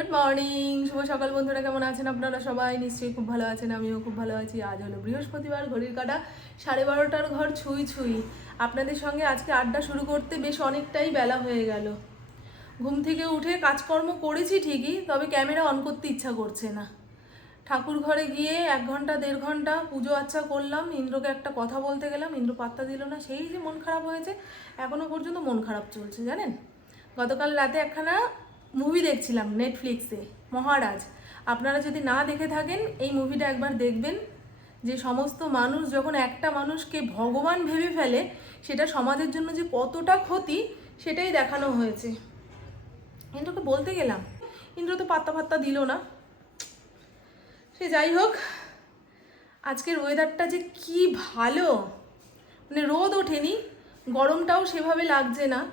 Good morning শুভ সকাল বন্ধুরা, কেমন আছেন আপনারা সবাই? নিশ্চয়ই খুব ভালো আছেন, আমিও খুব ভালো আছি। আজ হলো বৃহস্পতিবার, ঘড়ির কাটা, সাড়ে বারোটার ঘর ছুঁই ছুঁই। আপনাদের সঙ্গে আজকে আড্ডা শুরু করতে বেশ অনেকটাই বেলা হয়ে গেল। ঘুম থেকে উঠে কাজকর্ম করেছি ঠিকই, তবে ক্যামেরা অন করতে ইচ্ছা করছে না। ঠাকুর ঘরে গিয়ে এক ঘণ্টা, দেড় ঘণ্টা পুজো আচ্ছা করলাম, ইন্দ্রকে একটা কথা বলতে গেলাম, ইন্দ্র পাত্তা দিল না, সেই যে মন খারাপ হয়েছে এখনও পর্যন্ত মন খারাপ চলছে, জানেন? গতকাল রাতে একখানা মুভি দেখছিলাম নেটফ্লিক্সে মহারাজ, আপনারা যদি না দেখে থাকেন, এই মুভিটা একবার দেখবেন। যে সমস্ত মানুষ, যখন একটা মানুষকে ভগবান ভেবে ফেলে, সেটা সমাজের জন্য যে কতটা ক্ষতি, সেটাই দেখানো হয়েছে। ইন্দ্রকে বলতে গেলাম, ইন্দ্র তো পাত্তা পাত্তা দিল না। সে যাই হোক, আজকের ওয়েদারটা যে কি ভালো! মানে রোদ ওঠেনি, গরমটাও সেভাবে লাগছে না।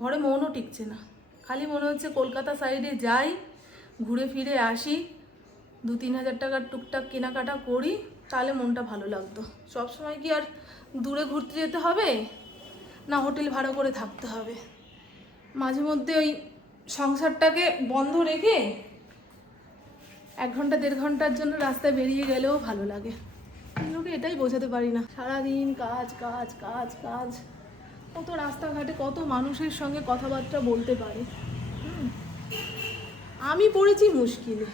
ঘরে মনও টিকছে না। খালি মনে হচ্ছে কলকাতা সাইডে যাই, ঘুরে ফিরে আসি, দু তিন হাজার টাকার টুকটাক কেনাকাটা করি, তাহলে মনটা ভালো লাগতো। সব সময় কি আর দূরে ঘুরতে যেতে হবে? না হোটেল ভাড়া করে থাকতে হবে? মাঝে মধ্যে ওই সংসারটাকে বন্ধ রেখে এক ঘণ্টা, দেড় ঘণ্টার জন্য রাস্তায় বেরিয়ে গেলেও ভালো লাগে। এটাই বোঝাতে পারি না। সারাদিন কাজ কাজ কাজ কাজ। কত রাস্তাঘাটে কত মানুষের সঙ্গে কথাবার্তা বলতে পারে। আমি পড়েছি মুশকিলে।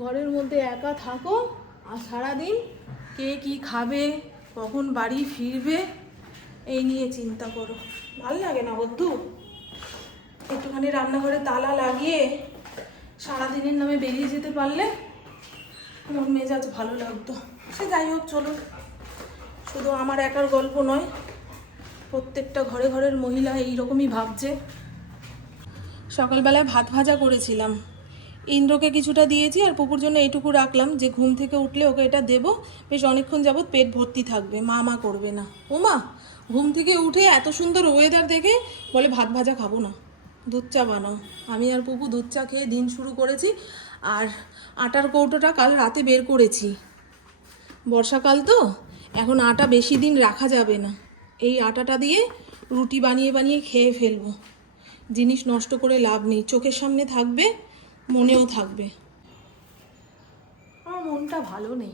ঘরের মধ্যে একা থাকো আর সারাদিন কে কি খাবে, কখন বাড়ি ফিরবে, এই নিয়ে চিন্তা করো। ভালো লাগে না বদ্ধু একটুখানি রান্নাঘরে তালা লাগিয়ে সারাদিনের নামে বেরিয়ে যেতে পারলে মন মেজাজ ভালো লাগতো। সে যাই হোক, চলো। শুধু আমার একার গল্প নয় প্রত্যেকটা ঘরে ঘরের মহিলা এইরকমই ভাবছে। সকালবেলায় ভাত ভাজা করেছিলাম। ইন্দ্রকে কিছুটা দিয়েছি আর পুকুর জন্য এইটুকু রাখলাম যে ঘুম থেকে উঠলে ওকে এটা দেবো। বেশ অনেকক্ষণ যাবৎ পেট ভর্তি থাকবে, মা মা করবে না। ও মা ঘুম থেকে উঠে এত সুন্দর ওয়েদার দেখে বলে, ভাত ভাজা খাব না, দুধ চা বানাও। আমি আর পুপু দুধ চা খেয়ে দিন শুরু করেছি আর আটার কৌটোটা কাল রাতে বের করেছি। বর্ষাকাল তো, এখন আটা বেশি দিন রাখা যাবে না। এই আটাটা দিয়ে রুটি বানিয়ে বানিয়ে খেয়ে ফেলব। জিনিস নষ্ট করে লাভ নেই। চোখের সামনে থাকবে, মনেও থাকবে। আমার মনটা ভালো নেই।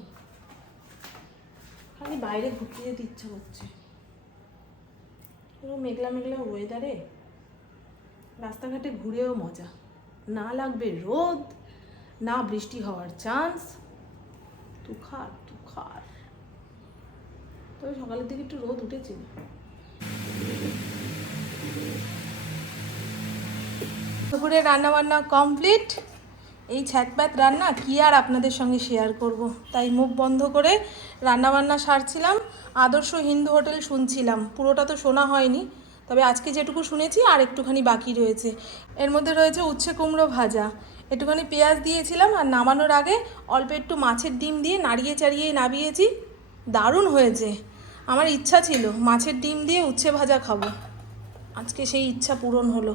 খালি বাইরে ঘুরতে যেতে ইচ্ছা হচ্ছে পুরো মেঘলা মেঘলা ওয়েদারে রাস্তাঘাটে ঘুরেও মজা। না লাগবে রোদ, না বৃষ্টি হওয়ার চান্স তুখার তবে সকালের দিকে একটু রোদ উঠেছিল দুপুরে রান্না বান্না কমপ্লিট এই ছ্যাঁতপ্যাত রান্না কি আর আপনাদের সঙ্গে শেয়ার করব। তাই মুখ বন্ধ করে রান্না বান্না সারছিলাম, আদর্শ হিন্দু হোটেল শুনছিলাম। পুরোটা তো শোনা হয়নি, তবে আজকে যেটুকু শুনেছি আর একটুখানি বাকি রয়েছে। এর মধ্যে রয়েছে উচ্ছে কুমড়ো ভাজা। একটুখানি পেঁয়াজ দিয়েছিলাম আর নামানোর আগে অল্প একটু মাছের ডিম দিয়ে নাড়িয়ে চাড়িয়ে নামিয়েছি দারুণ হয়েছে। আমার ইচ্ছা ছিল মাছের ডিম দিয়ে উচ্ছে ভাজা খাব। আজকে সেই ইচ্ছা পূরণ হলো।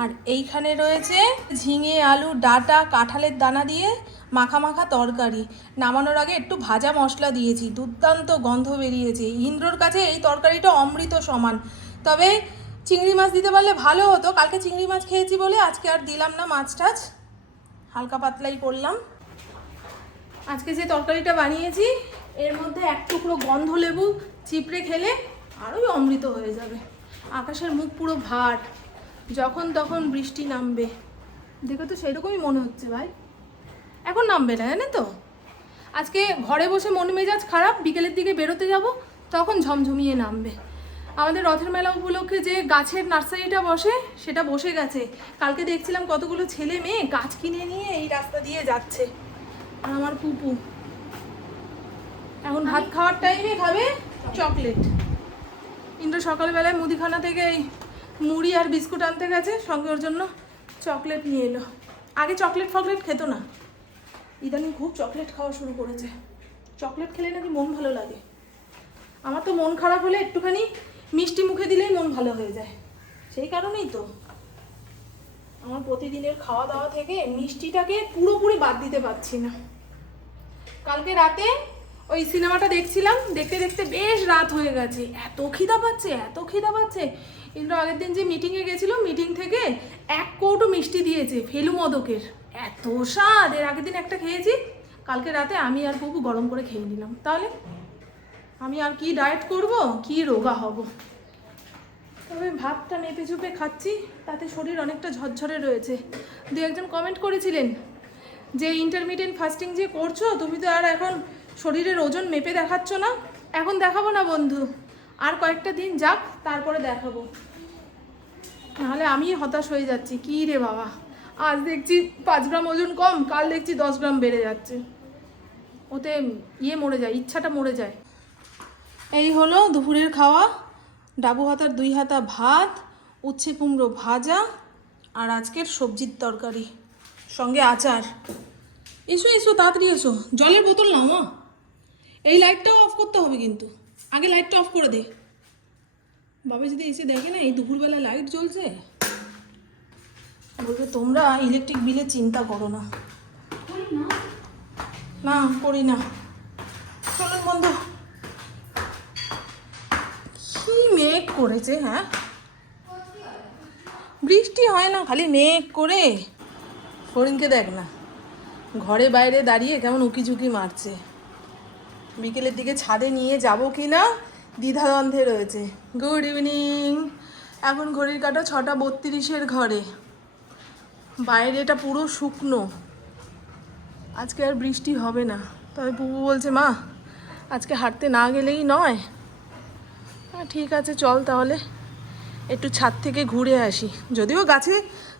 আর এইখানে রয়েছে ঝিঙে, আলু, ডাটা, কাঁঠালের দানা দিয়ে মাখা মাখা তরকারি। নামানোর আগে একটু ভাজা মশলা দিয়েছি, দুর্দান্ত গন্ধ বেরিয়েছে। ইন্দ্রর কাছে এই তরকারিটা অমৃত সমান। তবে চিংড়ি মাছ দিতে পারলে ভালো হতো, কালকে চিংড়ি মাছ খেয়েছি বলে আজকে আর দিলাম না মাছ টাছ। হালকা পাতলাই করলাম। আজকে যে তরকারিটা বানিয়েছি, এর মধ্যে এক টুকরো গন্ধ লেবু চিপড়ে খেলে আরোই অমৃত হয়ে যাবে। আকাশের মুখ পুরো ভার। যখন তখন বৃষ্টি নামবে। দেখে তো সেরকমই মনে হচ্ছে ভাই। এখন নামবে না জানে তো? আজকে ঘরে বসে মন মেজাজ খারাপ বিকেলের দিকে বেরোতে যাব তখন ঝমঝমিয়ে নামবে। আমাদের রথের মেলা উপলক্ষে যে গাছের নার্সারিটা বসে সেটা বসে গেছে। কালকে দেখছিলাম কতগুলো ছেলে মেয়ে গাছ কিনে নিয়ে এই রাস্তা দিয়ে যাচ্ছে। আর আমার পুপু এখন ভাত খাওয়ার টাইমে খাবে? চকলেট। ইন্দ্র সকালবেলায় মুদিখানা থেকে এই মুড়ি আর বিস্কুট আনতে গেছে, সঙ্গে ওর জন্য চকলেট নিয়ে এলো। আগে চকলেট ফকলেট খেত না। ইদানিং খুব চকলেট খাওয়া শুরু করেছে। চকলেট খেলে নাকি মন ভালো লাগে। আমার তো মন খারাপ হলে একটুখানি মিষ্টি মুখে দিলেই মন ভালো হয়ে যায়। সেই কারণেই তো। আমার প্রতিদিনের খাওয়া দাওয়া থেকে মিষ্টিটাকে পুরোপুরি বাদ দিতে পারছি না। কালকে রাতে ওই সিনেমাটা দেখছিলাম, দেখতে দেখতে বেশ রাত হয়ে গেছে। এত খিদা পাচ্ছে, এত খিদা পাচ্ছে। ইন্দ্র, আগের দিন যে মিটিংয়ে গেছিল মিটিং থেকে এক কৌটো মিষ্টি দিয়েছে ফেলু মদকের। এত স্বাদ! এর আগের দিন একটা খেয়েছি, কালকে রাতে আমি আর বুবু গরম করে খেয়ে নিলাম। তাহলে? আমি আর কি ডায়েট করব? কি রোগা হব? তবে ভাতটা মেপে চুপে খাচ্ছি, তাতে শরীর অনেকটা ঝরঝরে রয়েছে। দু একজন কমেন্ট করেছিলেন যে ইন্টারমিডিয়েন্ট ফাস্টিং যে করছ, তুমি তো আর এখন শরীরের ওজন মেপে দেখাচ্ছ না? এখন দেখাবো না, বন্ধু। আর কয়েকটা দিন যাক, তারপরে দেখাবো। নাহলে আমি হতাশ হয়ে যাচ্ছি। কি রে বাবা? আজ দেখছি পাঁচ গ্রাম ওজন কম, কাল দেখছি দশ গ্রাম বেড়ে যাচ্ছে। ওতে ইয়ে মরে যায়, ইচ্ছাটা মরে যায়। এই হলো দুপুরের খাওয়া। ডাবু হাতার দুই হাতা ভাত, উচ্ছে কুমড়ো ভাজা, আর আজকের সবজির তরকারি। সঙ্গে আচার। এসো এসো, তাড়াতাড়ি এসো। জলের বোতল নাও, মা। এই লাইটটাও অফ করতে হবে কিন্তু। আগে লাইটটা অফ করে দে। বাবা যদি এসে দেখে না এই দুপুরবেলা লাইট জ্বলছে। বলবে তোমরা ইলেকট্রিক বিলে চিন্তা করো না। না। করি না। চলুন বন্ধু। কি মেঘ করেছে হ্যাঁ? বৃষ্টি হয় না খালি মেঘ করে। ফরিনকে দেখ না। ঘরে বাইরে দাঁড়িয়ে কেমন উকি ঝুঁকি মারছে। বিকেলের দিকে ছাদে নিয়ে যাব কি না দ্বিধাদ্বন্দ্বে রয়েছে। গুড ইভিনিং এখন ঘড়ির কাটা ছটা বত্রিশের ঘরে। বাইরেটা পুরো শুকনো। আজকে আর বৃষ্টি হবে না। তবে পুপু বলছে, মা, আজকে হাঁটতে না গেলেই নয়। ঠিক আছে, চল তাহলে। একটু ছাদ থেকে ঘুরে আসি। যদিও গাছে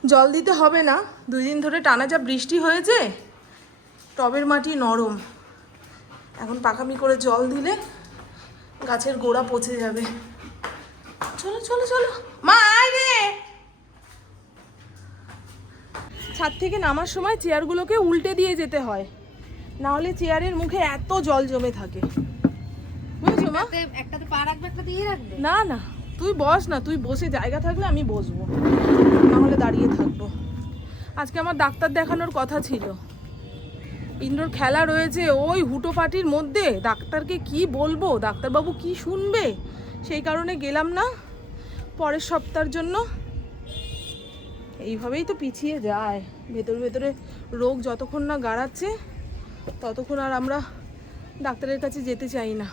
জল দিতে হবে না। দুই দিন ধরে টানা যা বৃষ্টি হয়েছে, টবের মাটি নরম। এখন পাকামি করে জল দিলে গাছের গোড়া পচে যাবে। চলো চলো চলো। মা আয় রে! ছাদ থেকে নামার সময় চেয়ারগুলোকে উল্টে দিয়ে যেতে হয়। না হলে চেয়ারের মুখে এত জল জমে থাকে। বুঝেছ মা? একটাতে একটাতে পা রাখবে একটা দিয়ে রাখবে। না না তুই বস না তুই বসে জায়গা থাকলে আমি বসবো। নাহলে দাঁড়িয়ে থাকব। আজকে আমার ডাক্তার দেখানোর কথা ছিল। ইন্দ্রর খেলা রয়েছে, ওই হুটো পাটির মধ্যে। ডাক্তারকে কি বলব? ডাক্তারবাবু কি শুনবে? সেই কারণে গেলাম না পরের সপ্তাহের জন্য। এইভাবেই তো পিছিয়ে যায়। ভেতরে ভেতরে রোগ যতক্ষণ না গাড়াচ্ছে, ততক্ষণ আর আমরা ডাক্তারের কাছে যেতে চাই না।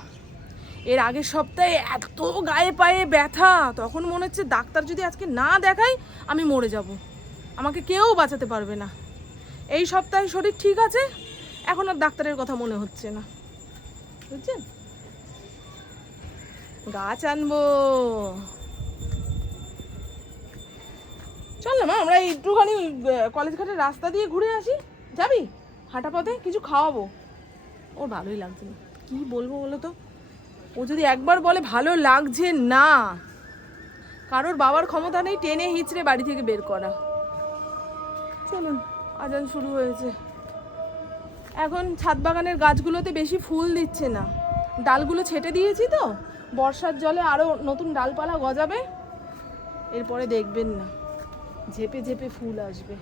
এর আগের সপ্তাহে এত গায়ে পায়ে ব্যথা, তখন মনে হচ্ছে ডাক্তার যদি আজকে না দেখাই আমি মরে যাব। আমাকে কেউ বাঁচাতে পারবে না। এই সপ্তাহে শরীর ঠিক আছে? এখন আর ডাক্তারের কথা মনে হচ্ছে না। বুঝছেন? গাছ আনব। চল না মা, আমরা একটুখানি কলেজ ঘাটের রাস্তা দিয়ে ঘুরে আসি। যাবি? হাঁটা পথে কিছু খাওয়াবো। ওর ভালোই লাগছে না। কি বলব বলো তো? ও যদি একবার বলে ভালো লাগছে না। কারোর বাবার ক্ষমতা নেই টেনে হিচড়ে বাড়ি থেকে বের করা। চলুন, আজান শুরু হয়েছে। এখন ছাদ বাগানের গাছগুলোতে বেশি ফুল দিচ্ছে না। ডালগুলো ছেটে দিয়েছি তো, বর্ষার জলে আরও নতুন ডালপালা গজাবে। এরপরে দেখবেন না, ঝেপে ঝেপে ফুল আসবে।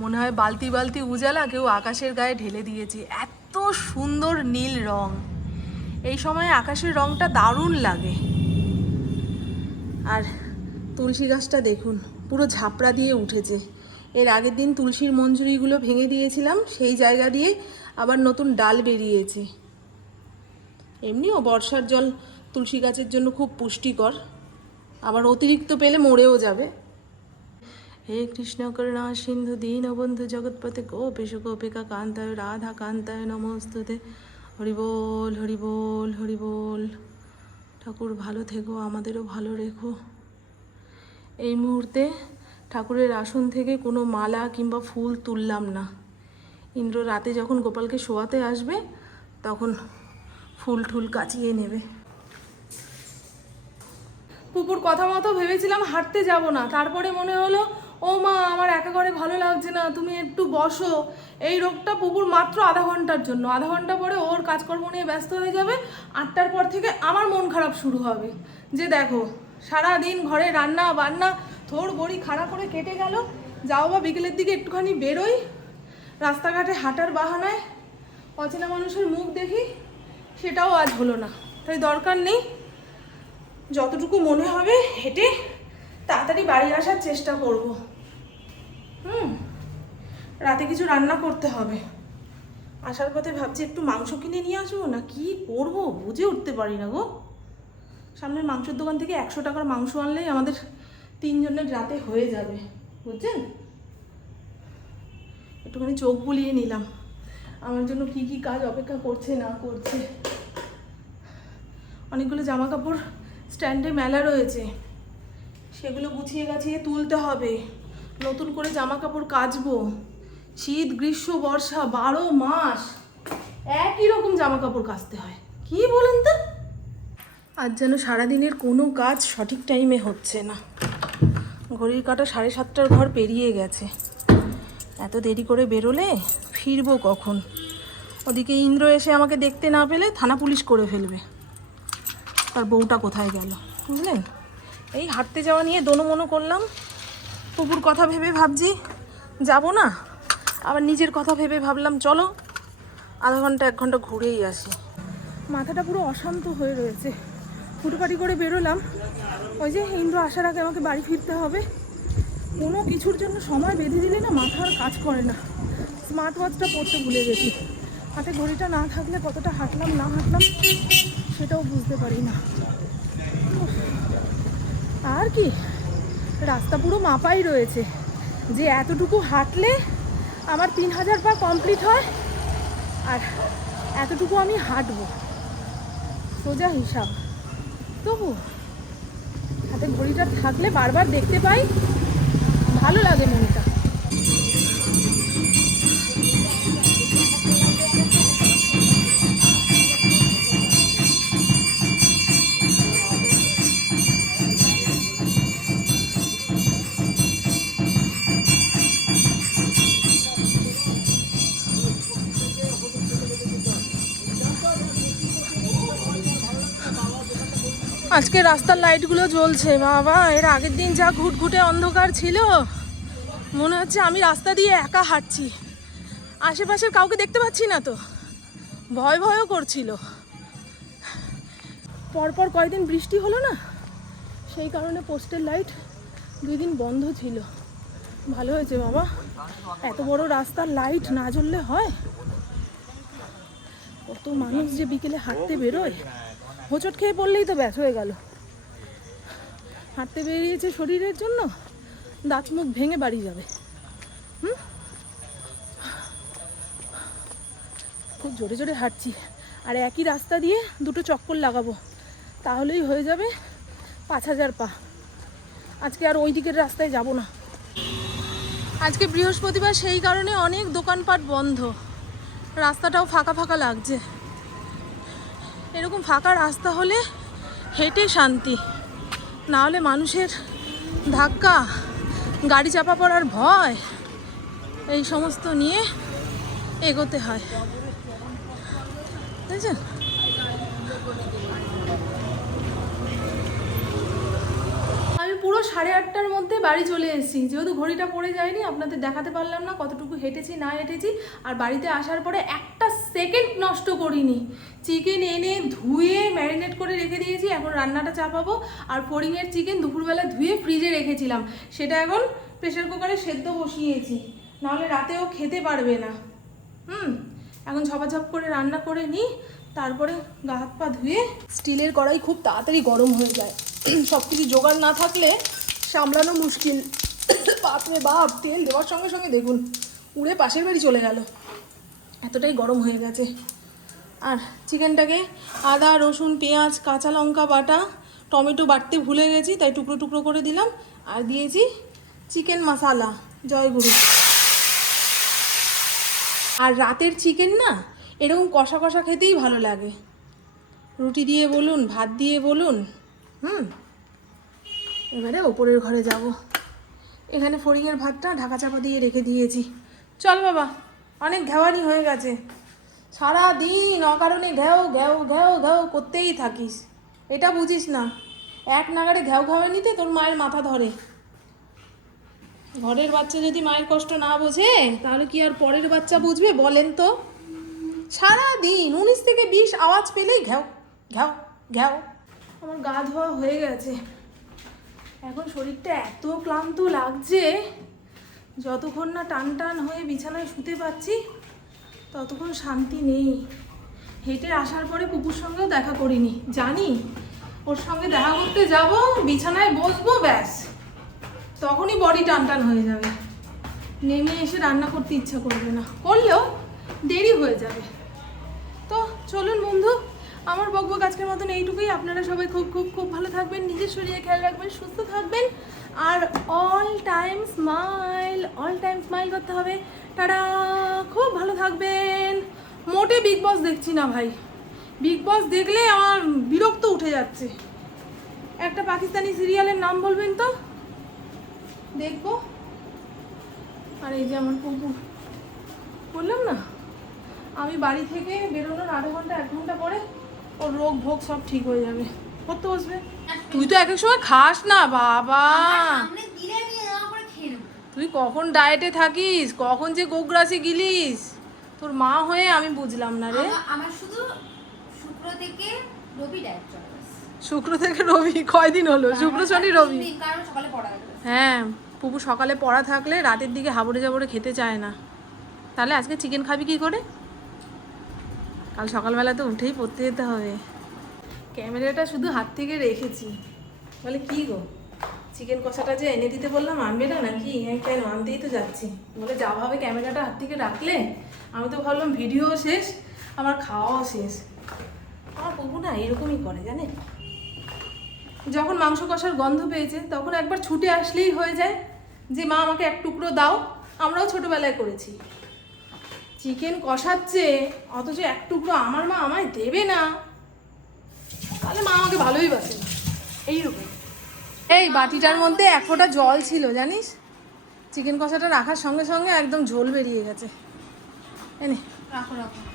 মনে হয় বালতি বালতি উজালা কেউ আকাশের গায়ে ঢেলে দিয়েছে। এত সুন্দর নীল রং। এই সময় আকাশের রংটা দারুণ লাগে। আর তুলসী গাছটা দেখুন, পুরো ঝাপড়া দিয়ে উঠেছে। এর আগের দিন তুলসীর মঞ্জুরিগুলো ভেঙে দিয়েছিলাম, সেই জায়গা দিয়ে আবার নতুন ডাল বেরিয়েছে। এমনিও বর্ষার জল তুলসী গাছের জন্য খুব পুষ্টিকর, আবার অতিরিক্ত পেলে মরেও যাবে। হে কৃষ্ণ করুণা সিন্ধু দীনবন্ধু জগৎপতে গোপেশ গোপিকা কান্তায় রাধা কান্তায় নমস্তুতে। হরিবোল হরিবোল হরিবোল ঠাকুর ভালো থেকো, আমাদেরও ভালো রেখো। এই মুহূর্তে ঠাকুরের আসন থেকে কোনো মালা কিংবা ফুল তুললাম না। ইন্দ্র রাতে যখন গোপালকে শোয়াতে আসবে, তখন ফুল ঠুল কাচিয়ে নেবে। পুকুর কথা মতো ভেবেছিলাম হাঁটতে যাব না। তারপরে মনে হলো, ও মা, আমার একা ঘরে ভালো লাগছে না, তুমি একটু বসো। এই রোগটা পুকুর মাত্র আধা ঘণ্টার জন্য। আধা ঘণ্টা পরে ওর কাজকর্ম নিয়ে ব্যস্ত হয়ে যাবে। আটটার পর থেকে আমার মন খারাপ শুরু হবে। যে দেখো সারা দিন ঘরে রান্না, বান্না থোড় বড়ি খাড়া করে কেটে গেল। যাও বা বিকেলের দিকে একটুখানি বেরোই। রাস্তাঘাটে হাঁটার বাহানায় অচেনা মানুষের মুখ দেখি, সেটাও আজ হলো না। তাই দরকার নেই। যতটুকু মনে হবে হেঁটে তাড়াতাড়ি বাড়ি আসার চেষ্টা করব। হুম, রাতে কিছু রান্না করতে হবে। আসার পথে ভাবছি একটু মাংস কিনে নিয়ে আসব না কি করব? বুঝে উঠতে পারি না গো। সামনের মাংসের দোকান থেকে একশো টাকার মাংস আনলেই আমাদের তিনজনের রাতে হয়ে যাবে, বুঝছেন? একটুখানি চোখ বুলিয়ে নিলাম। আমার জন্য কি কি কাজ অপেক্ষা করছে, না করছে? অনেকগুলো জামা কাপড় স্ট্যান্ডে মেলা রয়েছে। সেগুলো গুছিয়ে গাছিয়ে তুলতে হবে। নতুন করে জামা কাপড় কাচবো। শীত, গ্রীষ্ম, বর্ষা, বারো মাস। একই রকম জামা কাপড় কাচতে হয়। কি বলেন তো? আজ যেন সারাদিনের কোনো কাজ সঠিক টাইমে হচ্ছে না। ঘড়ির কাটা সাড়ে সাতটার ঘর পেরিয়ে গেছে। এত দেরি করে বেরোলে ফিরবো কখন? ওদিকে ইন্দ্র এসে আমাকে দেখতে না পেলে থানা পুলিশ করে ফেলবে। তার বউটা কোথায় গেল, বুঝলেন? এই হাঁটতে যাওয়া নিয়ে দোনো করলাম। পুকুর কথা ভেবে ভাবছি, যাব না? আবার নিজের কথা ভেবে ভাবলাম, চলো। আধা ঘণ্টা, এক ঘণ্টা ঘুরেই আসি। মাথাটা পুরো অশান্ত হয়ে রয়েছে। হুটোপাটি করে বেরোলাম। ওই যে ইন্দ্র আসার আগে আমাকে বাড়ি ফিরতে হবে। কোনো কিছুর জন্য সময় বেঁধে দিলে না মাথা আর কাজ করে না। স্মার্ট ওয়াচটা পড়তে ভুলে গেছি। হাতে ঘড়িটা না থাকলে কতটা হাঁটলাম, না হাঁটলাম, সেটাও বুঝতে পারি না। আর কি? রাস্তা পুরো মাপাই রয়েছে। যে এতটুকু হাঁটলে আমার তিন হাজার পা কমপ্লিট হয়, আর এতটুকু আমি হাঁটবো। সোজা হিসাব। তবু হাতে ঘড়িটা থাকলে বারবার দেখতে পাই ভালো লাগে মনটা। আজকে রাস্তার লাইটগুলো জ্বলছে, বাবা। এর আগের দিন যা ঘুটঘুটে অন্ধকার ছিল, মনে হচ্ছে আমি রাস্তা দিয়ে একা হাঁটছি। আশেপাশের কাউকে দেখতে পাচ্ছি না তো। ভয় ভয়ও করছিল। পরপর কয়েকদিন বৃষ্টি হলো না? সেই কারণে পোস্টের লাইট দুই দিন বন্ধ ছিল। ভালো হয়েছে, বাবা। এত বড় রাস্তার লাইট না জ্বললে হয়? কত মানুষ যে বিকেলে হাঁটতে বেরোয়। হোঁচট খেয়ে পড়লেই তো ব্যাস হয়ে গেল। হাঁটতে বেরিয়েছে শরীরের জন্য, দাঁত মুখ ভেঙে বাড়ি যাবে। হুম? খুব জোরে জোরে হাঁটছি। আর একই রাস্তা দিয়ে দুটো চক্কর লাগাবো, তাহলেই হয়ে যাবে পাঁচ হাজার পা। আজকে আর ওই দিকের রাস্তায় যাব না। আজকে বৃহস্পতিবার, সেই কারণে অনেক দোকানপাট বন্ধ। রাস্তাটাও ফাঁকা ফাঁকা লাগছে। এরকম ফাঁকা রাস্তা হলে হেঁটে শান্তি। না হলে মানুষের ধাক্কা, গাড়ি চাপা পড়ার ভয়, এই সমস্ত নিয়ে এগোতে হয়। বুঝেছেন? আমি পুরো সাড়ে আটটার মধ্যে বাড়ি চলে এসেছি। যেহেতু ঘড়িটা পড়ে যায়নি, আপনাদের দেখাতে পারলাম না কতটুকু হেঁটেছি, না হেঁটেছি। আর বাড়িতে আসার পরে একটা সেকেন্ড নষ্ট করিনি। চিকেন এনে ধুয়ে ম্যারিনেট করে রেখে দিয়েছি, এখন রান্নাটা চাপাবো। আর ফড়িংয়ের চিকেন দুপুরবেলা ধুয়ে ফ্রিজে রেখেছিলাম। সেটা এখন প্রেশার কুকারে সেদ্ধ বসিয়েছি। নাহলে রাতেও খেতে পারবে না। হুম, এখন ঝপাঝপ করে রান্না করে নিই। তারপরে গা হাত পা ধুয়ে স্টিলের কড়াই খুব তাড়াতাড়ি গরম হয়ে যায়। সব কিছু জোগাড় না থাকলে সামলানো মুশকিল। বাপরে বাপ তেল দেওয়ার সঙ্গে সঙ্গে দেখুন, উড়ে পাশের বাড়ি চলে গেল। এতটাই গরম হয়ে গেছে। আর চিকেনটাকে আদা, রসুন, পেঁয়াজ, কাঁচা লঙ্কা বাটা, টমেটো বাটতে ভুলে গেছি, তাই টুকরো টুকরো করে দিলাম। আর দিয়েছি চিকেন মশালা, জয়গুরু। আর রাতের চিকেন না, এরকম কষা কষা খেতেই ভালো লাগে। রুটি দিয়ে বলুন, ভাত দিয়ে বলুন, হুম। এবারে ওপরের ঘরে যাব। এখানে ফড়িংয়ের ভাতটা ঢাকা চাপা দিয়ে রেখে দিয়েছি। চল বাবা। অনেক ঘেওয়ানি হয়ে গেছে। সারা দিন অকারণে ঘেও ঘেও ঘেও ঘেও করতেই থাকিস। এটা বুঝিস না, এক নাগারে ঘেও ঘেওয়ানিতে তোর মায়ের মাথা ধরে। ঘরের বাচ্চা যদি মায়ের কষ্ট না বোঝে, তাহলে কি আর পরের বাচ্চা বুঝবে বলেন তো? সারা দিন উনিশ থেকে বিশ আওয়াজ পেলেই ঘ্যাও ঘ্যাও ঘ্যাও আমার গা ধোয়া হয়ে গেছে। এখন শরীরটা এত ক্লান্ত লাগছে। যতক্ষণ না টান টান হয়ে বিছানায় শুতে পাচ্ছি, ততক্ষণ শান্তি নেই। হেঁটে আসার পরে কুকুর সঙ্গেও দেখা করিনি। জানি, ওর সঙ্গে দেখা করতে যাব, বিছানায় বসবো, ব্যাস। তখনই বডি টান টান হয়ে যাবে। নেমে এসে রান্না করতে ইচ্ছা করবে না। করলেও দেরি হয়ে যাবে। তো চলুন বন্ধু, আমার বকবক আজকের মতন এইটুকুই। আপনারা সবাই খুব খুব খুব ভালো থাকবেন, নিজের শরীরে খেয়াল রাখবেন, সুস্থ থাকবেন, আর অল টাইম টাইম স্মাইল করতে হবে। তারা খুব ভালো থাকবেন। মোটে বিগ বস দেখছি না ভাই। বিগ বস দেখলে আমার বিরক্ত উঠে যাচ্ছে। একটা পাকিস্তানি সিরিয়ালের নাম বলবেন তো? দেখব। আর এই যে আমার কুকুর বললাম না? আমি বাড়ি থেকে বেরোনোর আধা ঘণ্টা, এক ঘণ্টা পরে ওর রোগ ভোগ সব ঠিক হয়ে যাবে। করতে বসবে। তুই তো এক এক সময় খাস না, বাবা সামনে দিলে আমি এরকম করে খেয়ে নেব তুই কখন ডায়েটে থাকিস? কখন যে গোগ্রাসে গিলিস? তোর মা হয়ে আমি বুঝলাম না রে। আমার- শুধু শুক্র থেকে রবি ডায়েট চলে শুক্র থেকে রবি কয়দিন হলো? শুক্র শনি রবি? হ্যাঁ পুপু সকালে পড়া থাকলে রাতের দিকে হাবড়ে জাবড়ে খেতে চায় না। তাহলে আজকে চিকেন খাবি কি করে? কাল সকালবেলা তো উঠেই পড়তে যেতে হবে। ক্যামেরাটা শুধু হাত থেকে রেখেছি। বলে কি গো? চিকেন কষাটা যে এনে দিতে বললাম আনবে না নাকি? হ্যাঁ কেন? আনতেই তো যাচ্ছি। বলে যা ভাবে ক্যামেরাটা হাত থেকে রাখলে, আমি তো ভাবলাম ভিডিও শেষ, আমার খাওয়াও শেষ। আমার পুপু না এরকমই করে জানে যখন মাংস কষার গন্ধ পেয়েছে, তখন একবার ছুটে আসলেই হয়ে যায় যে, মা, আমাকে এক টুকরো দাও। আমরাও ছোটোবেলায় করেছি। চিকেন কষাচ্ছে, অথচ এক টুকরো আমার মা আমায় দেবে না। তাহলে মা আমাকে ভালোই বাসে। এইরকম। এই বাটিটার মধ্যে এক ফোঁটা জল ছিল, জানিস? চিকেন কষাটা রাখার সঙ্গে সঙ্গে একদম ঝোল বেরিয়ে গেছে। এনে। রাখো রাখো।